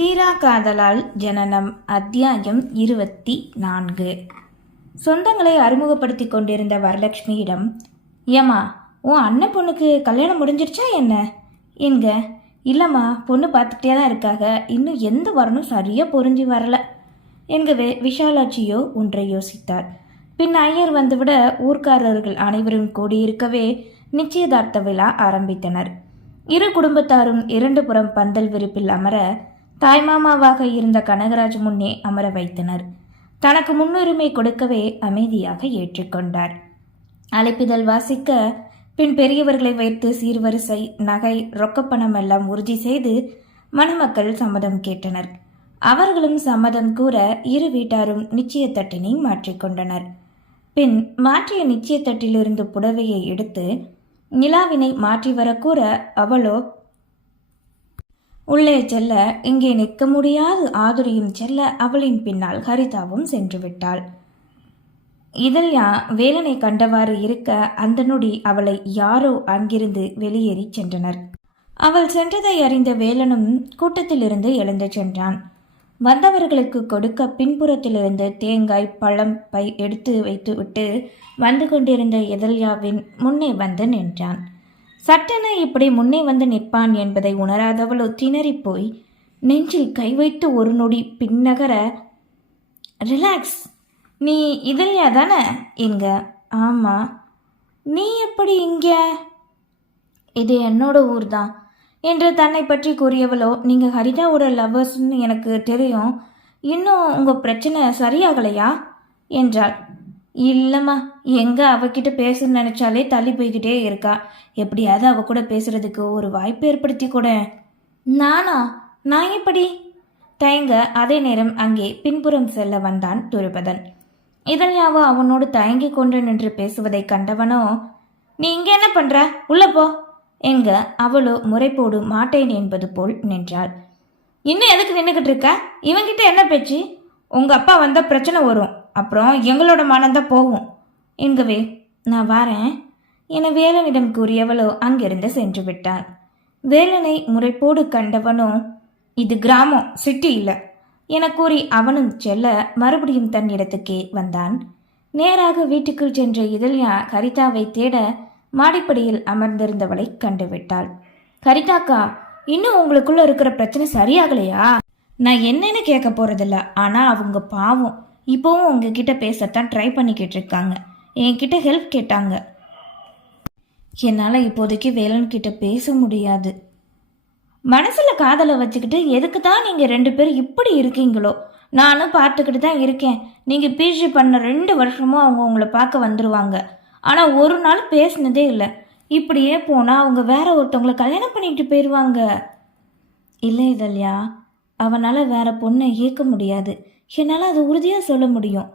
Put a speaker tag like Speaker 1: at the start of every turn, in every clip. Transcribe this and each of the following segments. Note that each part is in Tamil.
Speaker 1: தீரா காதலால் ஜனனம் அத்தியாயம் இருபத்தி நான்கு. சொந்தங்களை அறிமுகப்படுத்தி கொண்டிருந்த வரலட்சுமியிடம் ஏம்மா உன் அண்ணன் பொண்ணுக்கு கல்யாணம் முடிஞ்சிருச்சா என்ன? எங்க? இல்லைம்மா பொண்ணு பார்த்துக்கிட்டே தான் இருக்காங்க இன்னும் எந்த வரணும் சரியாக பொருந்தி வரல. என்கவே விஷாலாட்சியோ ஒன்றை யோசித்தார். பின் ஐயர் வந்துவிட ஊர்க்காரர்கள் அனைவரும் கூடியிருக்கவே நிச்சயதார்த்த விழா ஆரம்பித்தனர். இரு குடும்பத்தாரும் இரண்டு புறம் பந்தல் விரிப்பில் அமர தாய்மாமாவாக இருந்த கனகராஜ் முன்னே அமர வைத்தனர். தனக்கு முன்னுரிமை கொடுக்கவே அமைதியாக ஏற்றுக்கொண்டார் அழைப்பிதழ் வாசிக்க பின் பெரியவர்களை வைத்து சீர்வரிசை நகை ரொக்கப்பணம் எல்லாம் உறுதி செய்து மணமக்கள் சம்மதம் கேட்டனர். அவர்களும் சம்மதம் கூற இரு வீட்டாரும் நிச்சயத்தட்டினை மாற்றிக்கொண்டனர் பின் மாற்றிய நிச்சயத்தட்டிலிருந்து புடவையை எடுத்து நிலாவினை மாற்றி வர கூற அவளோ உள்ளே செல்ல இங்கே நிற்க முடியாது. ஆதுரியும் செல்ல அவளின் பின்னால் ஹரிதாவும் சென்று விட்டாள் இதழ்யா வேலனை கண்டவாறு இருக்க அந்த நொடி அவளை யாரோ அங்கிருந்து வெளியேறி சென்றனர். அவள் சென்றதை அறிந்த வேலனும் கூட்டத்திலிருந்து எழுந்து சென்றான். வந்தவர்களுக்கு கொடுக்க பின்புறத்திலிருந்து தேங்காய் பழம் பை எடுத்து வைத்துவிட்டு வந்து கொண்டிருந்த எதல்யாவின் முன்னே வந்து நின்றான். சட்டென இப்படி முன்னே வந்து நிற்பான் என்பதை உணராதவளோ திணறிப்போய் நெஞ்சில் கை வைத்து ஒரு நொடி பின்னகர ரிலாக்ஸ் நீ இதழியா தானே? இங்க ஆமாம் நீ எப்படி இங்கே? இது என்னோட ஊர் தான் என்று தன்னை பற்றி கூறியவளோ நீங்கள் ஹரிதாவோட லவ்வர்ஸ்னு எனக்கு தெரியும். இன்னும் உங்கள் பிரச்சனை சரியாகலையா? என்றாள். இல்லைம்மா எங்கே அவகிட்ட பேச நினச்சாலே தள்ளி போய்கிட்டே இருக்கா. எப்படியாவது அவ கூட பேசுறதுக்கு ஒரு வாய்ப்பு ஏற்படுத்தி கூட. நானா? நான் எப்படி? தயங்க அதே நேரம் அங்கே பின்புறம் செல்ல வந்தான் துருபதன். இதனையாவோ அவனோடு தயங்கி கொண்டு நின்று பேசுவதை கண்டவனோ நீ இங்கே என்ன பண்ற? உள்ள போ. எங்க அவளோ முறைப்போடு மாட்டேன் என்பது போல் நின்றாள். இன்னும் எதுக்கு நின்றுக்கிட்டு இருக்க? இவங்கிட்ட என்ன பேச்சு? உங்க அப்பா வந்தா பிரச்சனை வரும். அப்புறம் எங்களோட மனம்தான் போகும். என்கவே நான் வரேன். என வேலனிடம் கூறியவளோ அங்கிருந்து சென்று விட்டாள். வேலனை முறைப்போடு கண்டவனோ இது கிராமம் சிட்டி இல்லை என கூறி அவனும் செல்ல மறுபடியும் தன் இடத்துக்கே வந்தான். நேராக வீட்டுக்குள் சென்ற இதழ்யா கரிதாவை தேட மாடிப்படியில் அமர்ந்திருந்தவளை கண்டுவிட்டாள் கரிதாக்கா இன்னும் உங்களுக்குள்ள இருக்கிற பிரச்சனை சரியாகலையா? நான் என்னன்னு கேட்க போறதில்ல ஆனா அவங்க பாவம். இப்போவும் உங்ககிட்ட பேசத்தான் ட்ரை பண்ணிக்கிட்டு இருக்காங்க என்கிட்ட ஹெல்ப் கேட்டாங்க. என்னால் இப்போதைக்கு வேலன்கிட்ட பேச முடியாது. மனசில் காதலை வச்சுக்கிட்டு எதுக்கு தான் நீங்கள் ரெண்டு பேரும் இப்படி இருக்கீங்களோ? நானும் பார்த்துக்கிட்டு தான் இருக்கேன். நீங்கள் பிஜி பண்ண ரெண்டு வருஷமும் அவங்க உங்களை பார்க்க வந்துருவாங்க. ஆனால் ஒரு நாள் பேசினதே இல்லை. இப்படியே போனால் அவங்க வேற ஒருத்தவங்களை கல்யாணம் பண்ணிட்டு போயிடுவாங்க இல்லை இதல்யா அவனால் வேற பொண்ணை ஈர்க்க முடியாது. என்னால் அது உறுதியாக சொல்ல முடியும்.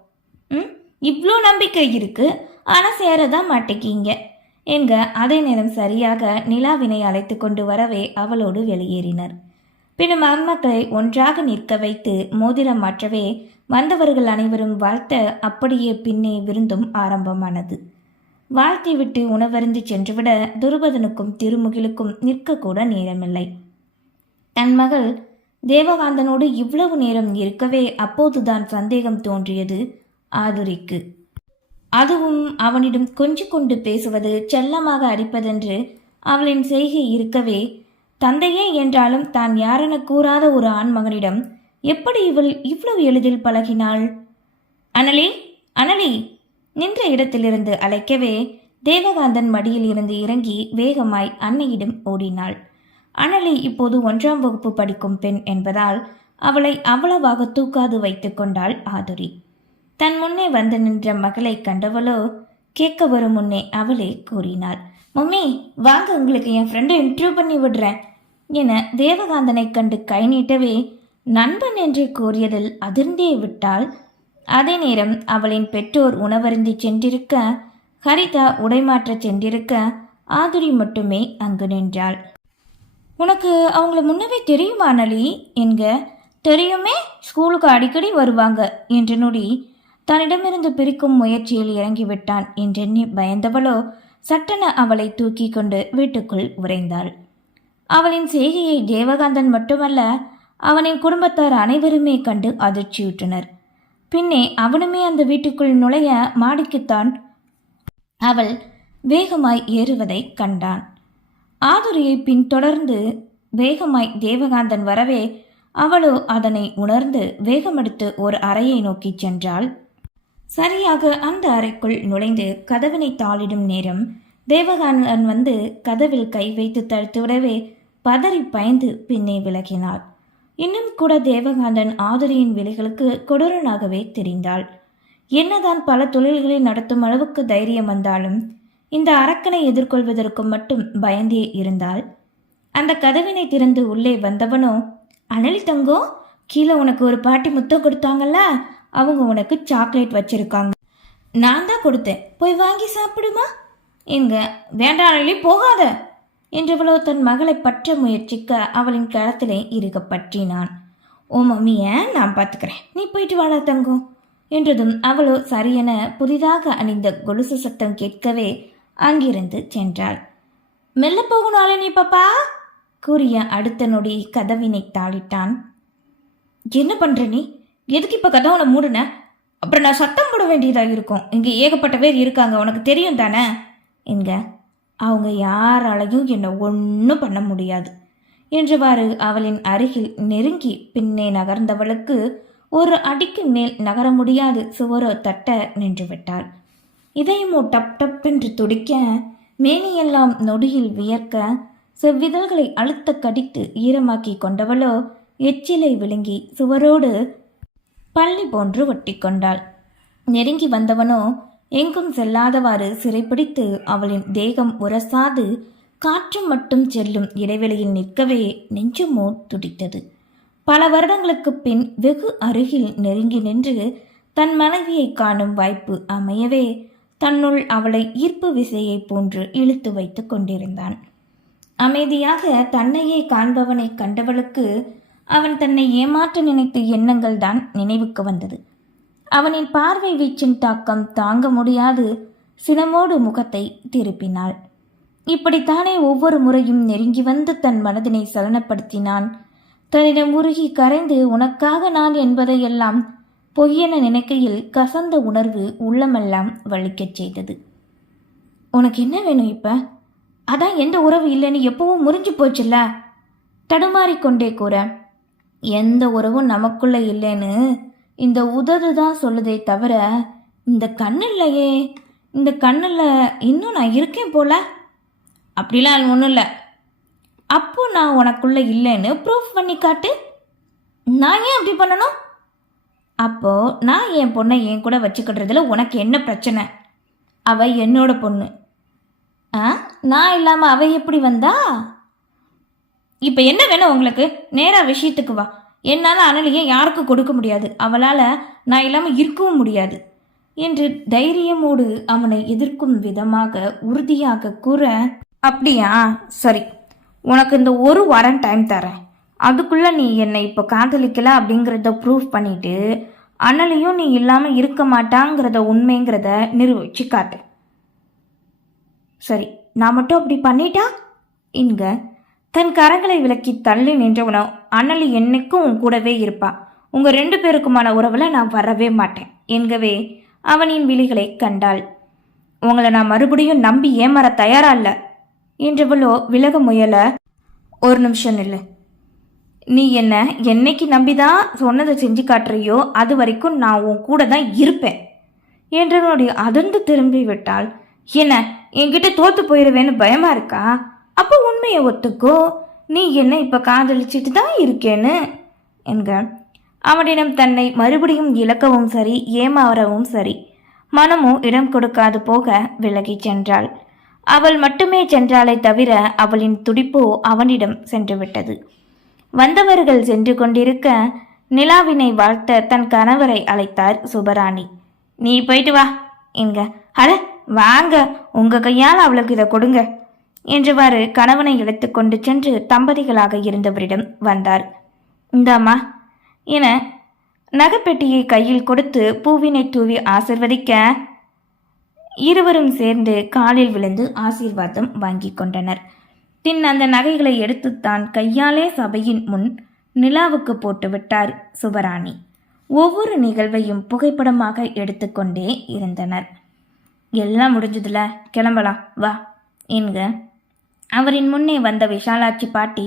Speaker 1: ம்? இவ்வளோ நம்பிக்கை இருக்குது ஆனால் சேரதான் மாட்டேக்கீங்க. என்க அதே நேரம் சரியாக நிலாவினை அழைத்து கொண்டு வரவே அவளோடு வெளியேறினர். பின் மருமக்களை ஒன்றாக நிற்க வைத்து மோதிரம் மாற்றவே வந்தவர்கள் அனைவரும் வாழ்த்த அப்படியே பின்னே விருந்தும் ஆரம்பமானது. வாழ்த்தி விட்டு உணவருந்து சென்றுவிட துருபதனுக்கும் திருமுகிலுக்கும் நிற்கக்கூட நேரமில்லை. தன் மகள் தேவகாந்தனோடு இவ்வளவு நேரம் இருக்கவே அப்போதுதான் சந்தேகம் தோன்றியது ஆதுரிக்கு. அதுவும் அவனிடம் கொஞ்சி கொண்டு பேசுவது செல்லமாக அடிப்பதென்று அவளின் செய்கை இருக்கவே தந்தையே என்றாலும் தான் யாரென கூறாத ஒரு ஆண்மகனிடம் எப்படி இவள் இவ்வளவு எளிதில் பழகினாள்? அனலி அனலி நின்ற இடத்திலிருந்து அழைக்கவே தேவகாந்தன் மடியில் இருந்து இறங்கி வேகமாய் அன்னையிடம் ஓடினாள். அனலி இப்போது ஒன்றாம் வகுப்பு படிக்கும் பெண் என்பதால் அவளை அவ்வளவாக தூக்காது வைத்து கொண்டாள் ஆதுரி. தன் முன்னே வந்து நின்ற மகளை கண்டவளோ கேட்க வரும் முன்னே அவளே கூறினாள் மம்மி வாங்க உங்களுக்கு என் ஃப்ரெண்டை இன்டர்வியூ பண்ணி விடுறேன் என தேவகாந்தனை கண்டு கை நீட்டவே நண்பன் என்று கூறியதில் அதிர்ந்தே விட்டாள். அதே நேரம் அவளின் பெற்றோர் உணவருந்தி சென்றிருக்க ஹரிதா உடைமாற்றச் சென்றிருக்க ஆதுரி மட்டுமே அங்கு நின்றாள். உனக்கு அவங்கள முன்னவே தெரியுமா நளி என்க. தெரியுமே ஸ்கூலுக்கு அடிக்கடி வருவாங்க என்று நொடி தன்னிடமிருந்து பிரிக்கும் முயற்சியில் இறங்கிவிட்டான் என்றெண்ணி பயந்தவளோ சட்டென அவளை தூக்கி கொண்டு வீட்டுக்குள் உறைந்தாள். அவளின் செய்கையை தேவகாந்தன் மட்டுமல்ல அவனின் குடும்பத்தார் அனைவருமே கண்டு அதிர்ச்சியுற்றனர். பின்னே அவனுமே அந்த வீட்டுக்குள் நுழைய மாடிக்குத்தான் அவள் வேகமாய் ஏறுவதை கண்டான். ஆதுரியை பின்தொடர்ந்து வேகமாய் தேவகாந்தன் வரவே அவளோ அதனை உணர்ந்து வேகமெடுத்து ஒரு அறையை நோக்கிச் சென்றாள். சரியாக அந்த அறைக்குள் நுழைந்து கதவினை தாளிடும் நேரம் தேவகாந்தன் வந்து கதவில் கை வைத்து தடுத்து விடவே பதறி பயந்து பின்னே விலகினாள். இன்னும் கூட தேவகாந்தன் ஆதுரியின் விலைகளுக்கு கொடூரனாகவே தெரிந்தாள். என்னதான் பல தொழில்களை நடத்தும் அளவுக்கு தைரியம் வந்தாலும் இந்த அரக்கனை எதிர்கொள்வதற்கு மட்டும் பயந்தே இருந்தால் அந்த கதவினை திறந்து உள்ளே வந்தவனோ அனலி தங்கோ கீழே உனக்கு ஒரு பாட்டி முத்தம் கொடுத்தாங்கல்ல அவங்க உனக்கு சாக்லேட் வச்சிருக்காங்க. நான் தான் கொடுத்தேன். போய் வாங்கி சாப்பிடுமா? எங்க வேண்டாம் அனலி போகாத. என்றவளோ தன் மகளை பற்ற முயற்சிக்க அவளின் கரத்திலே இருக பற்றினான். ஓ மம்மிய நான் பார்த்துக்கிறேன் நீ போயிட்டு வாடா தங்கம் என்றதும் அவளோ சரியென புதிதாக அணிந்த கொலுசு சத்தம் கேட்கவே அங்கிருந்து சென்றாள். மெல்ல போகணும் நீ பாப்பா கூறிய அடுத்த நொடி கதவினை தாளிட்டான். என்ன பண்ற நீ? எதுக்கு இப்ப கதவனை மூடுன? அப்புறம் நான் சத்தம் போட வேண்டியதா இருக்கும். இங்க ஏகப்பட்ட பேர் இருக்காங்க. உனக்கு தெரியும் தானே? என்க. அவங்க யாராலையும் என்னை ஒன்றும் பண்ண முடியாது என்றவாறு அவளின் அருகில் நெருங்கி பின்னே நகர்ந்தவளுக்கு ஒரு அடிக்கு மேல் நகர முடியாது. சுவரோ தட்ட நின்று விட்டாள் இதயமோ டப் டப் என்று துடிக்க மேனியெல்லாம் நொடியில் வியர்க்க செவ்விதழ்களை அழுத்த கடித்து ஈரமாக்கி கொண்டவளோ எச்சிலை விழுங்கி சுவரோடு பள்ளி போன்று ஒட்டி கொண்டாள். நெருங்கி வந்தவனோ எங்கும் செல்லாதவாறு சிறைப்பிடித்து அவளின் தேகம் உரசாது காற்று மட்டும் செல்லும் இடைவெளியில் நிற்கவே நெஞ்சுமோ துடித்தது. பல வருடங்களுக்குப் பின் வெகு அருகில் நெருங்கி நின்று தன் மனைவியை காணும் வாய்ப்பு அமையவே தன்னுள் அவளை ஈர்ப்பு விசையைப் போன்று இழுத்து வைத்து கொண்டிருந்தான். அமைதியாக தன்னையே காண்பவனை கண்டவளுக்கு அவன் தன்னை ஏமாற்ற நினைத்த எண்ணங்கள் தான் நினைவுக்கு வந்தது. அவனின் பார்வை வீச்சின் தாக்கம் தாங்க முடியாது சினமோடு முகத்தை திருப்பினாள். இப்படித்தானே ஒவ்வொரு முறையும் நெருங்கி வந்து தன் மனதினை சலனப்படுத்தினான். தன்னிடம் உருகி கரைந்து உனக்காக நான் என்பதையெல்லாம் பொய்யென நினைக்கையில் கசந்த உணர்வு உள்ளமெல்லாம் வலிக்கச் செய்தது. உனக்கு என்ன வேணும் இப்ப? அதான் எந்த உறவு இல்லைன்னு எப்பவும் முறிஞ்சு போச்சுல்ல? தடுமாறிக்கொண்டே கூற எந்த உறவும் நமக்குள்ள இல்லைன்னு இந்த உதடு தான் சொல்லுதே தவிர இந்த கண்ணு இல்லையே இந்த கண்ணில் இன்னும் நான் இருக்கேன் போல? அப்படிலாம் ஒன்றும் இல்லை. அப்போ நான் உனக்குள்ள இல்லைன்னு ப்ரூஃப் பண்ணி காட்டு. நான் ஏன் அப்படி பண்ணணும்? அப்போது நான் என் பொண்ணை என் கூட வச்சுக்கிடுறதுல உனக்கு என்ன பிரச்சனை? அவ என்னோட பொண்ணு. ஆ? நான் இல்லாமல் அவ எப்படி வந்தா? இப்போ என்ன வேணும் உங்களுக்கு? நேராக விஷயத்துக்கு வா. என்னால் அனலியை யாருக்கும் கொடுக்க முடியாது? அவளால் நான் இல்லாமல் இருக்கவும் முடியாது. என்று தைரியமோடு அவனை எதிர்க்கும் விதமாக உறுதியாக கூற அப்படியா? சரி. உனக்கு இந்த ஒரு வாரம் டைம் தரேன். அதுக்குள்ளே நீ என்னை இப்போ காதலிக்கல அப்படிங்கிறத ப்ரூவ் பண்ணிட்டு அனலையும் நீ இல்லாமல் இருக்க மாட்டாங்கிறத உண்மைங்கிறத நிரூபிச்சு காட்டு சரி நான் மட்டும் அப்படி பண்ணிட்டா? இங்க தன் கரங்களை விலக்கி தள்ளி நின்றவனோ அண்ணலி என்னைக்கும் உன் கூடவே இருப்பா. உங்க ரெண்டு பேருக்குமான உறவுல நான் வரவே மாட்டேன். என்கவே அவனின் விழிகளை கண்டாள். உங்களை நான் மறுபடியும் நம்பி ஏமாற தயாரா இல்ல? என்றவளோ விலக முயல. ஒரு நிமிஷம் இல்லை நீ என்ன என்னைக்கு நம்பிதான் சொன்னதை செஞ்சு காட்டுறியோ அது வரைக்கும் நான் உன் கூட தான் இருப்பேன். என்றவனுடைய அதிர்ந்து திரும்பி விட்டால் என்ன என்கிட்ட தோத்து போயிடுவேன்னு பயமா இருக்கா? அப்போ உண்மையை ஒத்துக்கோ. நீ என்ன இப்ப காதலிச்சிட்டு தான் இருக்கேன்னு? என்க அவனிடம் தன்னை மறுபடியும் இழக்கவும் சரி ஏமாறவும் சரி மனமும் இடம் கொடுக்காது போக விலகிச் சென்றாள். அவள் மட்டுமே சென்றாலே தவிர அவளின் துடிப்போ அவனிடம் சென்றுவிட்டது. வந்தவர்கள் சென்று கொண்டிருக்க நிலாவினை வாழ்த்த தன் கணவரை அழைத்தார் சுபராணி. நீ போயிட்டு வா என்க. அட வாங்க. உங்க கையால் அவளுக்கு இதை கொடுங்க என்றவாறு கணவனை இழுத்து கொண்டு சென்று தம்பதிகளாக இருந்தவரிடம் வந்தார். இந்தாமா என நகைப்பெட்டியை கையில் கொடுத்து பூவினை தூவி ஆசிர்வதிக்க இருவரும் சேர்ந்து காலில் விழுந்து ஆசீர்வாதம் வாங்கி கொண்டனர். பின் அந்த நகைகளை எடுத்து தான் கையாலே சபையின் முன் நிலாவுக்கு போட்டு விட்டார் சுபராணி. ஒவ்வொரு நிகழ்வையும் புகைப்படமாக எடுத்துக்கொண்டே இருந்தனர். எல்லாம் முடிஞ்சதுல கிளம்பலாம் வா என்க. அவரின் முன்னே வந்த விஷாலாட்சி பாட்டி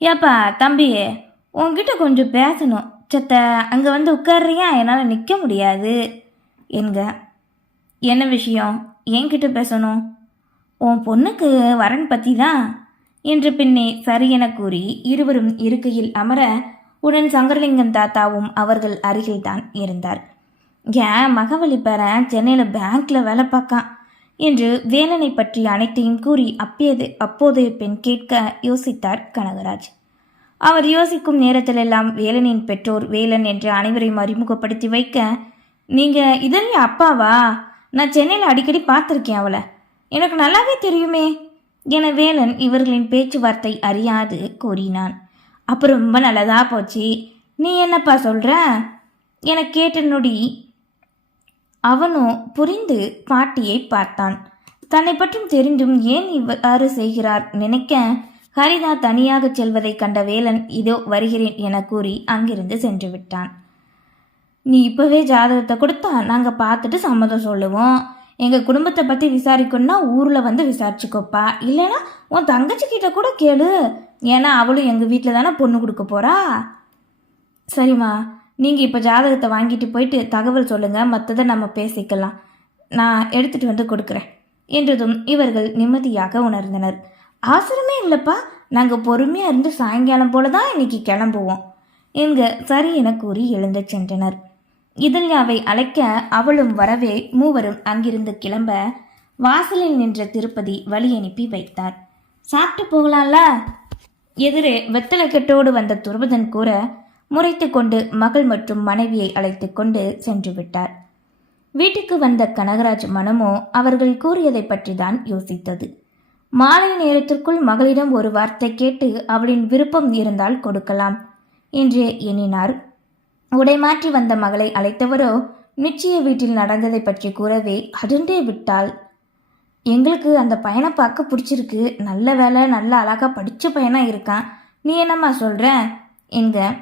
Speaker 1: ஏப்பா தம்பி உன்கிட்ட கொஞ்சம் பேசணும். சத்த அங்கே வந்து உட்கார்றியா? என்னால் நிற்க முடியாது என்க. என்ன விஷயம்? என்கிட்ட பேசணும்? உன் பொண்ணுக்கு வரன் பற்றி தான் என்று பின்னே சரியென கூறி இருவரும் இருக்கையில் அமர உடன் சங்கரலிங்கம் தாத்தாவும் அவர்கள் அருகில்தான் இருந்தார். ஏன் மகவழி பெற சென்னையில் பேங்க்ல வேலை பார்க்கான் என்று வேலனை பற்றி அனைத்தையும் கூறி அப்பியது அப்போதைய பெண் கேட்க யோசித்தார் கனகராஜ். அவர் யோசிக்கும் நேரத்திலெல்லாம் வேலனின் பெற்றோர் வேலன் என்று அனைவரையும் அறிமுகப்படுத்தி வைக்க நீங்க இதன் அப்பாவா? நான் சென்னையில் அடிக்கடி பார்த்துருக்கேன் அவளை. எனக்கு நல்லாவே தெரியுமே. என வேலன் இவர்களின் பேச்சுவார்த்தை அறியாது கூறினான். அப்போ ரொம்ப நல்லதா போச்சு. நீ என்னப்பா சொல்ற? என கேட்ட நொடி அவனோ புரிந்து பாட்டியை பார்த்தான். தன்னை பற்றும் தெரிந்தும் ஏன் இவ்வாறு செய்கிறார்? நினைக்க ஹரிதா தனியாக செல்வதை கண்ட வேலன் இதோ வருகிறேன் என கூறி அங்கிருந்து சென்று விட்டான் நீ இப்போவே ஜாதகத்தை கொடுத்தா நாங்கள் பார்த்துட்டு சம்மதம் சொல்லுவோம். எங்கள் குடும்பத்தை பற்றி விசாரிக்கணும்னா ஊரில் வந்து விசாரிச்சுக்கோப்பா. இல்லைன்னா உன் தங்கச்சி கிட்ட கூட கேளு. ஏன்னா அவளும் எங்கள் வீட்டில் தானே பொண்ணு கொடுக்க போகிறா சரிம்மா நீங்கள் இப்போ ஜாதகத்தை வாங்கிட்டு போயிட்டு தகவல் சொல்லுங்கள் மற்றதை நம்ம பேசிக்கலாம். நான் எடுத்துகிட்டு வந்து கொடுக்குறேன். என்றதும் இவர்கள் நிம்மதியாக உணர்ந்தனர். அவசரமே இல்லைப்பா. நாங்கள் பொறுமையாக இருந்து சாயங்காலம் போல தான் இன்னைக்கு கிளம்புவோம். என்க சரி என கூறி எழுந்து சென்றனர். இதழ்யாவை அழைக்க அவளும் வரவே மூவரும் அங்கிருந்து கிளம்ப வாசலில் நின்ற திருப்பதி வழி அனுப்பி வைத்தார். சாப்பிட்டு போகலாம்ல? எதிரே வெத்தலக்கெட்டோடு வந்த துருபதன் கூற முறைத்து கொண்டு மகள் மற்றும் மனைவியை அழைத்து கொண்டு சென்று விட்டார். வீட்டுக்கு வந்த கனகராஜ் மனமோ அவர்கள் கூறியதை பற்றி தான் யோசித்தது. மாலை நேரத்திற்குள் மகளிடம் ஒரு வார்த்தை கேட்டு அவளின் விருப்பம் இருந்தால் கொடுக்கலாம் என்று எண்ணினார் உடை மாற்றி வந்த மகளை அழைத்தவரோ நிச்சய வீட்டில் நடந்ததை பற்றி கூறவே அடுண்டே விட்டாள். எங்களுக்கு அந்த பையனை பார்க்க பிடிச்சிருக்கு. நல்ல வேலை நல்ல அழகாக படித்த பையனாக இருக்கான். நீ என்னம்மா சொல்கிற என்க.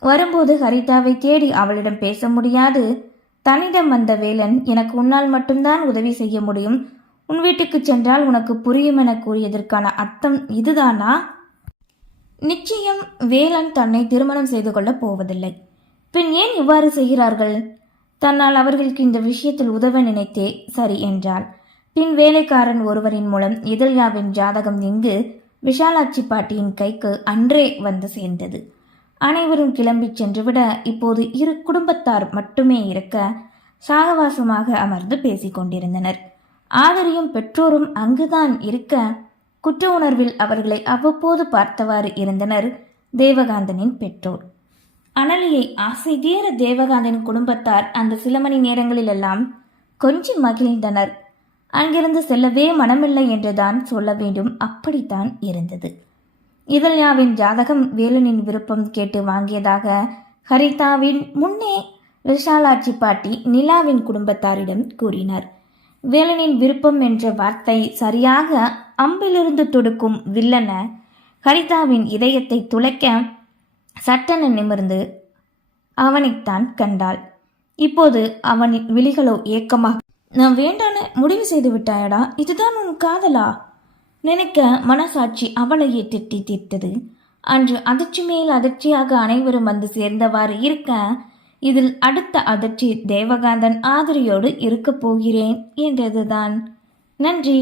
Speaker 1: வரும்போது ஹரிதாவை தேடி அவளிடம் பேச முடியாது. தன்னிடம் வந்த வேலன் எனக்கு உன்னால் மட்டும்தான் உதவி செய்ய முடியும். உன் வீட்டுக்கு சென்றால் உனக்கு புரியும் என கூறியதற்கான அர்த்தம் இதுதானா? நிச்சயம் வேலன் தன்னை திருமணம் செய்து கொள்ளப் போவதில்லை. பின் ஏன் இவ்வாறு செய்கிறார்கள்? தன்னால் அவர்களுக்கு இந்த விஷயத்தில் உதவ நினைத்தே சரி என்றாள். பின் வேலைக்காரன் ஒருவரின் மூலம் இதழ்யாவின் ஜாதகம் இங்கு விஷாலாட்சி பாட்டியின் கைக்கு அன்றே வந்து சேர்ந்தது. அனைவரும் கிளம்பி சென்றுவிட இப்போது இரு குடும்பத்தார் மட்டுமே இருக்க சாகவாசமாக அமர்ந்து பேசிக் கொண்டிருந்தனர். ஆதரியும் பெற்றோரும் அங்குதான் இருக்க குற்ற உணர்வில் அவர்களை அவ்வப்போது பார்த்தவாறு இருந்தனர் தேவகாந்தனின் பெற்றோர். அனலியை ஆசை தீர தேவகாந்தன் குடும்பத்தார் அந்த சில மணி நேரங்களிலெல்லாம் கொஞ்சம் மகிழ்ந்தனர். அங்கிருந்து செல்லவே மனமில்லை என்றுதான் சொல்ல வேண்டும். அப்படித்தான் இருந்தது. இதழ்யாவின் ஜாதகம் வேலனின் விருப்பம் கேட்டு வாங்கியதாக ஹரிதாவின் முன்னே விஷாலாட்சி பாட்டி நிலாவின் குடும்பத்தாரிடம் கூறினார். வேலனின் விருப்பம் என்ற வார்த்தை சரியாக அம்பிலிருந்து தொடுக்கும் வில்லன ஹரிதாவின் இதயத்தை துளைக்க சட்டென நிமிர்ந்து அவனைத்தான் கண்டாள். இப்போது அவனின் விழிகளோ ஏக்கமாக நான் வேண்டான முடிவு செய்து விட்டாயடா இதுதான் உன் காதலா நினைக்க மனசாட்சி அவளையே திட்டி தீர்த்தது அன்று அதிர்ச்சி மேல் அதிர்ச்சியாக அனைவரும் வந்து சேர்ந்தவாறு இருக்க இதில் அடுத்த அதிர்ச்சி தேவகாந்தன் ஆதரியோடு இருக்கப் போகிறேன் என்றதுதான். நன்றி.